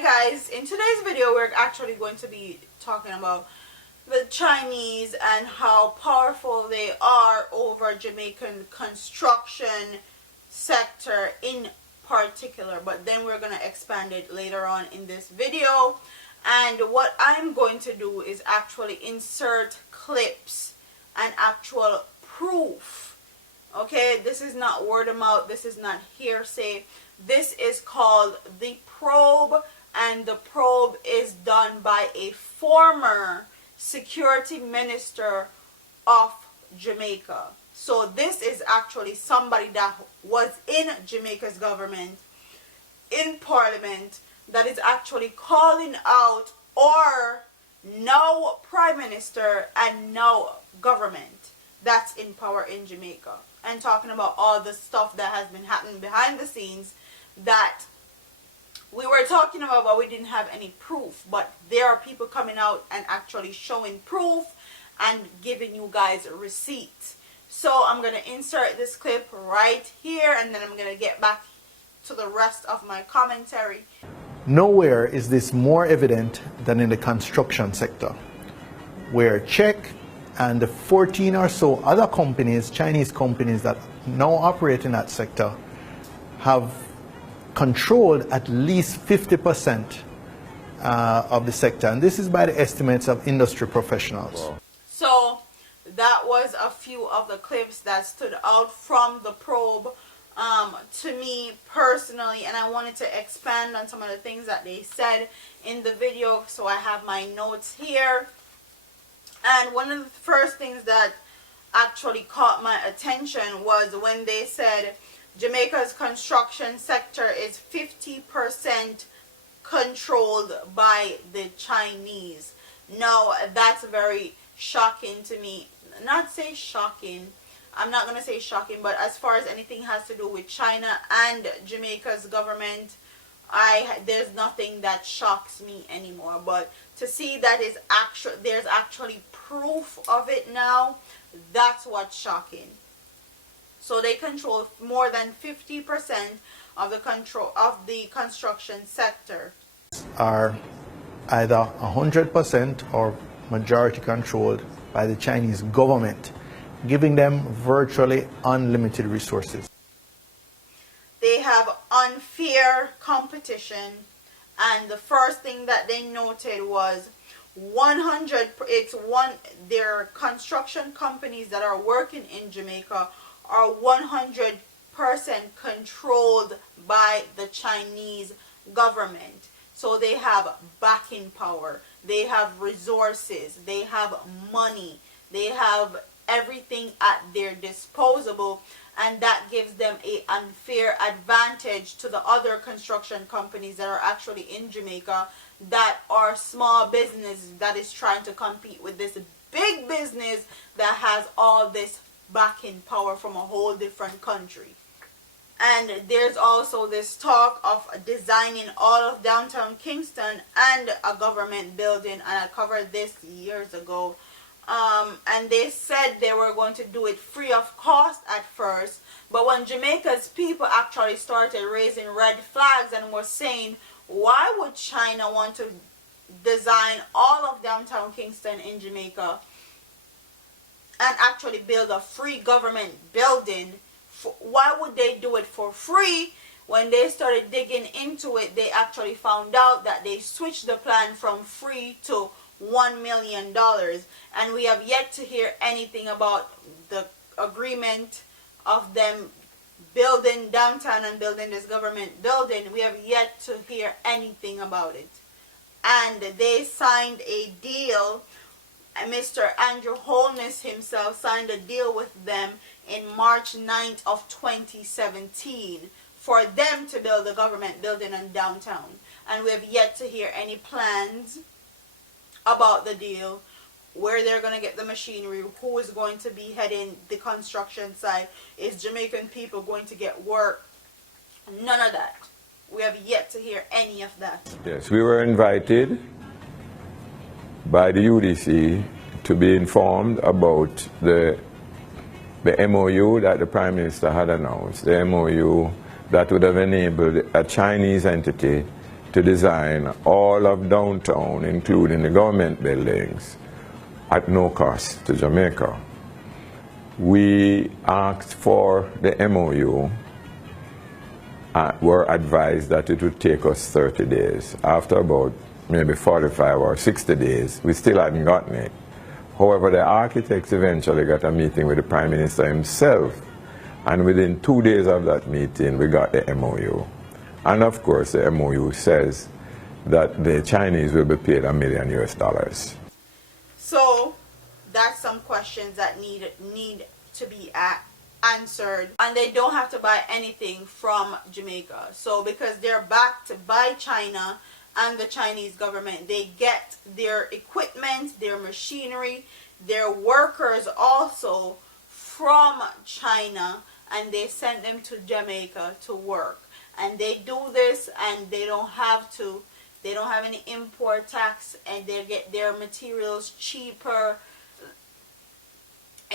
Hi guys, in today's video we're actually going to be talking about the Chinese and how powerful they are over Jamaican construction sector in particular, but then we're going to expand it later on in this video. And what I'm going to do is actually insert clips and actual proof. Okay, this is not word of mouth, this is not hearsay. This is called the probe, and the probe is done by a former security minister of Jamaica. So this is actually somebody that was in Jamaica's government, in parliament, that is actually calling out our now prime minister and now government that's in power in Jamaica, and talking about all the stuff that has been happening behind the scenes that we were talking about, but we didn't have any proof. But there are people coming out and actually showing proof and giving you guys receipts. So I'm going to insert this clip right here, and then I'm going to get back to the rest of my commentary. Nowhere is this more evident than in the construction sector, where Czech and the 14 or so other companies, Chinese companies that now operate in that sector, have controlled at least 50% of the sector. And this is by the estimates of industry professionals. Wow. So that was a few of the clips that stood out from the probe to me personally, and I wanted to expand on some of the things that they said in the video, so I have my notes here. And one of the first things that actually caught my attention was when they said Jamaica's construction sector is 50% controlled by the Chinese. Now, that's very shocking to me. Not say shocking, I'm not going to say shocking, but as far as anything has to do with China and Jamaica's government, there's nothing that shocks me anymore. But to see that is there's actually proof of it now, that's what's shocking. So they control more than 50% of the construction sector. Are either 100% or majority controlled by the Chinese government, giving them virtually unlimited resources. They have unfair competition, and the first thing that they noted was their construction companies that are working in Jamaica are 100% controlled by the Chinese government. So they have backing power, they have resources, they have money, they have everything at their disposal, and that gives them an unfair advantage to the other construction companies that are actually in Jamaica, that are small businesses that is trying to compete with this big business that has all this backing power from a whole different country. And there's also this talk of designing all of downtown Kingston and a government building, and I covered this years ago. And they said they were going to do it free of cost at first, but when Jamaica's people actually started raising red flags and were saying, why would China want to design all of downtown Kingston in Jamaica and actually build a free government building? Why would they do it for free? When they started digging into it, they actually found out that they switched the plan from free to $1 million, and we have yet to hear anything about the agreement of them building downtown and building this government building. We have yet to hear anything about it. And they signed a deal, and Mr. Andrew Holness himself signed a deal with them in March 9th of 2017 for them to build a government building in downtown, and we have yet to hear any plans about the deal, where they're going to get the machinery, who is going to be heading the construction site, is Jamaican people going to get work? None of that. We have yet to hear any of that. Yes, we were invited by the UDC to be informed about the MOU that the Prime Minister had announced, the MOU that would have enabled a Chinese entity to design all of downtown, including the government buildings, at no cost to Jamaica. We asked for the MOU, were advised that it would take us 30 days. After about maybe 45 or 60 days, we still hadn't gotten it. However, the architects eventually got a meeting with the Prime Minister himself, and within 2 days of that meeting, we got the MOU. And of course, the MOU says that the Chinese will be paid $1 million US. So that's some questions that need to be answered, and they don't have to buy anything from Jamaica. So because they're backed by China and the Chinese government, they get their equipment, their machinery, their workers also from China, and they send them to Jamaica to work. And they do this, and they don't have any import tax, and they get their materials cheaper.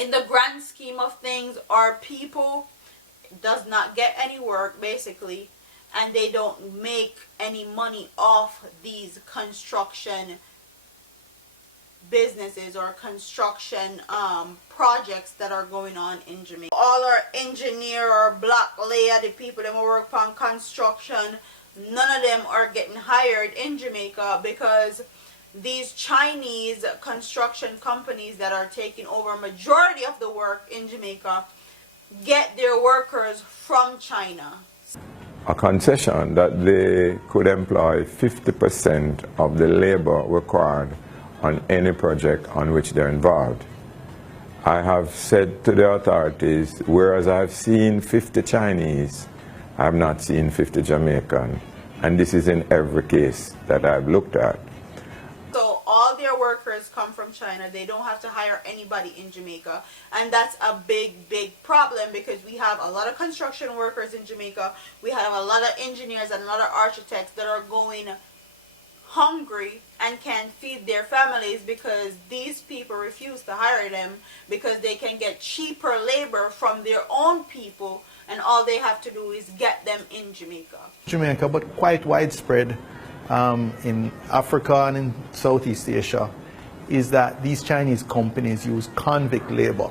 In the grand scheme of things, our people does not get any work basically, and they don't make any money off these construction businesses or construction projects that are going on in Jamaica. All our engineer or block layer, the people that work on construction, none of them are getting hired in Jamaica because these Chinese construction companies that are taking over majority of the work in Jamaica get their workers from China. A concession that they could employ 50% of the labor required on any project on which they're involved. I have said to the authorities, whereas I've seen 50 Chinese, I have not seen 50 Jamaican. And this is in every case that I've looked at. So all their workers come from China. They don't have to hire anybody in Jamaica. And that's a big problem, because we have a lot of construction workers in Jamaica. We have a lot of engineers and a lot of architects that are going hungry and can't feed their families because these people refuse to hire them because they can get cheaper labor from their own people, and all they have to do is get them in Jamaica. But quite widespread in Africa and in Southeast Asia, is that these Chinese companies use convict labor.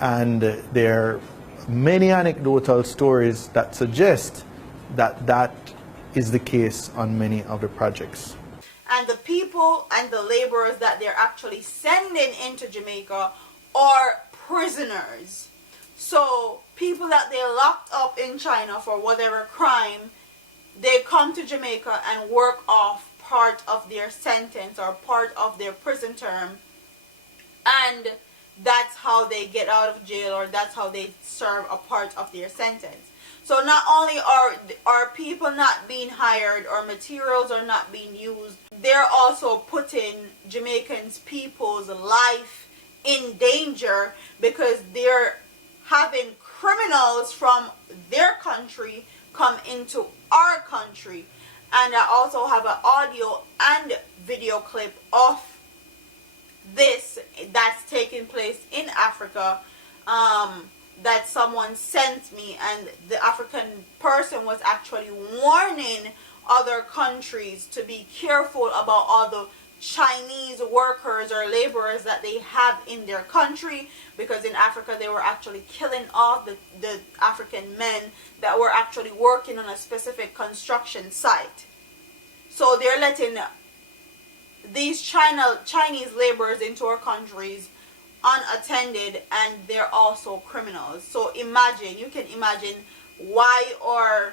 And there are many anecdotal stories that suggest that that is the case on many of the projects. And the people and the laborers that they're actually sending into Jamaica are prisoners. So people that they locked up in China for whatever crime, they come to Jamaica and work off part of their sentence or part of their prison term, and that's how they get out of jail, or that's how they serve a part of their sentence. So not only are people not being hired or materials are not being used, they're also putting Jamaicans people's life in danger because they're having criminals from their country come into our country. And I also have an audio and video clip of this that's taking place in Africa that someone sent me, and the African person was actually warning other countries to be careful about all the Chinese workers or laborers that they have in their country, because in Africa they were actually killing off the African men that were actually working on a specific construction site. So they're letting these Chinese laborers into our countries unattended, and they're also criminals. So imagine, you can imagine why our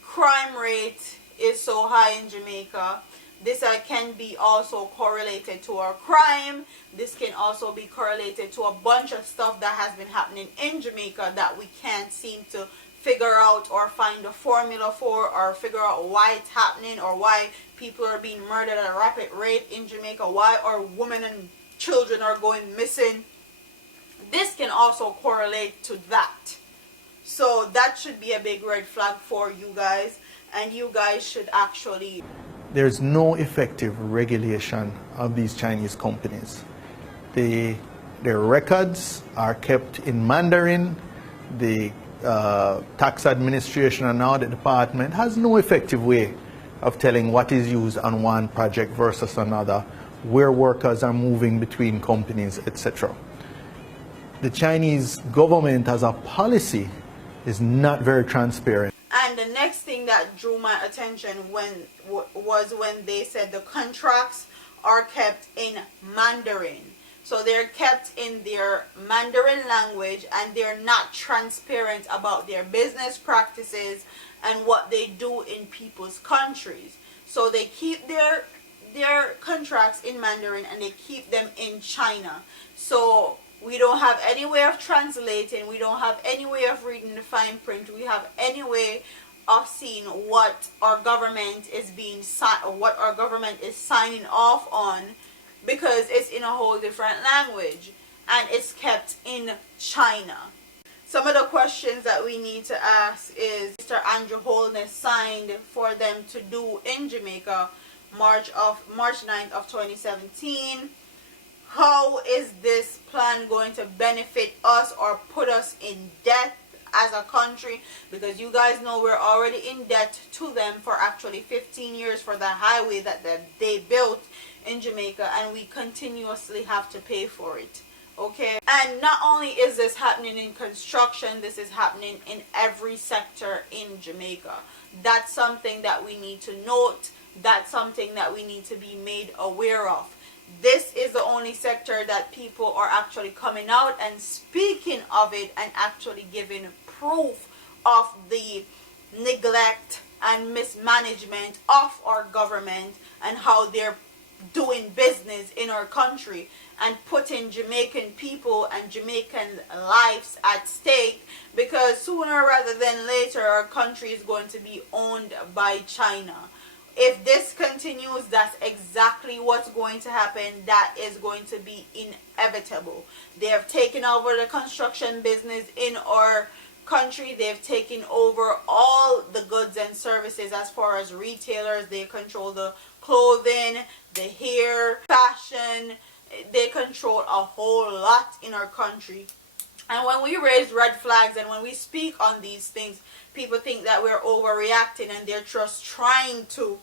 crime rate is so high in Jamaica. This can be also correlated to our crime. This can also be correlated to a bunch of stuff that has been happening in Jamaica that we can't seem to figure out or find a formula for, or figure out why it's happening, or why people are being murdered at a rapid rate in Jamaica, why our women and children are going missing. This can also correlate to that. So that should be a big red flag for you guys, and you guys should actually... There's no effective regulation of these Chinese companies. Their records are kept in Mandarin. The tax administration and audit department has no effective way of telling what is used on one project versus another, where workers are moving between companies, etc. The Chinese government as a policy is not very transparent. And the next thing that drew my attention was when they said the contracts are kept in Mandarin. So they're kept in their Mandarin language, and they're not transparent about their business practices and what they do in people's countries. So they keep their contracts in Mandarin and they keep them in China. So we don't have any way of translating, we don't have any way of reading the fine print, we have any way of seeing what our government is signing off on, because it's in a whole different language and it's kept in China. Some of the questions that we need to ask is, Mr. Andrew Holness signed for them to do in Jamaica March 9th of 2017. How is this plan going to benefit us or put us in debt as a country? Because you guys know we're already in debt to them for actually 15 years for the highway that they built in Jamaica, and we continuously have to pay for it. Okay, and not only is this happening in construction, this is happening in every sector in Jamaica. That's something that we need to note. That's something that we need to be made aware of. This is the only sector that people are actually coming out and speaking of it and actually giving proof of the neglect and mismanagement of our government and how they're doing business in our country and putting Jamaican people and Jamaican lives at stake, because sooner rather than later our country is going to be owned by China. If this continues, that's exactly what's going to happen. That is going to be inevitable. They have taken over the construction business in our country. They've taken over all the goods and services as far as retailers. They control the clothing, the hair, fashion. They control a whole lot in our country. And when we raise red flags and when we speak on these things, people think that we're overreacting and they're just trying to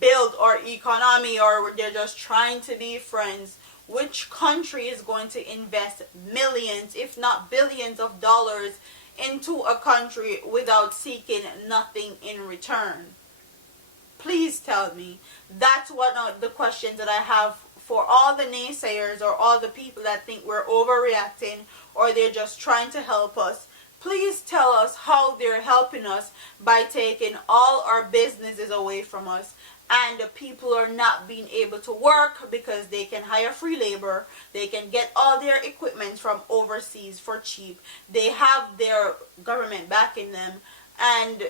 build our economy, or they're just trying to be friends. Which country is going to invest millions, if not billions of dollars into a country without seeking nothing in return? Please tell me. That's one of the questions that I have for all the naysayers or all the people that think we're overreacting or they're just trying to help us. Please tell us how they're helping us by taking all our businesses away from us, and the people are not being able to work because they can hire free labor. They can get all their equipment from overseas for cheap. They have their government backing them, and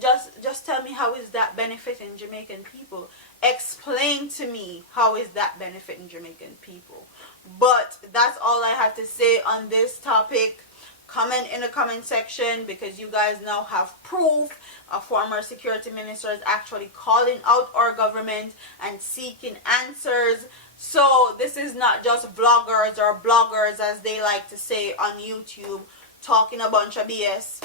just tell me, how is that benefiting Jamaican people? Explain to me, how is that benefiting Jamaican people? But that's all I have to say on this topic. Comment in the comment section, because you guys now have proof. A former security minister is actually calling out our government and seeking answers. So this is not just vloggers or bloggers, as they like to say on YouTube, talking a bunch of BS.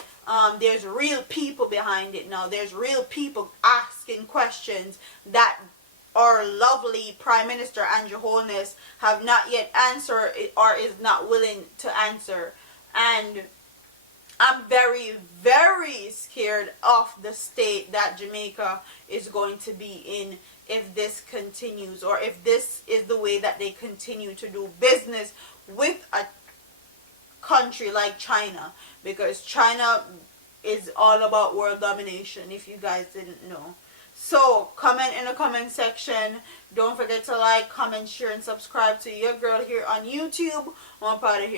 There's real people behind it now. There's real people asking questions that our lovely Prime Minister Andrew Holness have not yet answered or is not willing to answer. And I'm very, very scared of the state that Jamaica is going to be in if this continues, or if this is the way that they continue to do business with a country like China, because China is all about world domination, if you guys didn't know. So comment in the comment section. Don't forget to like, comment, share, and subscribe to your girl here on YouTube. I'm out of here.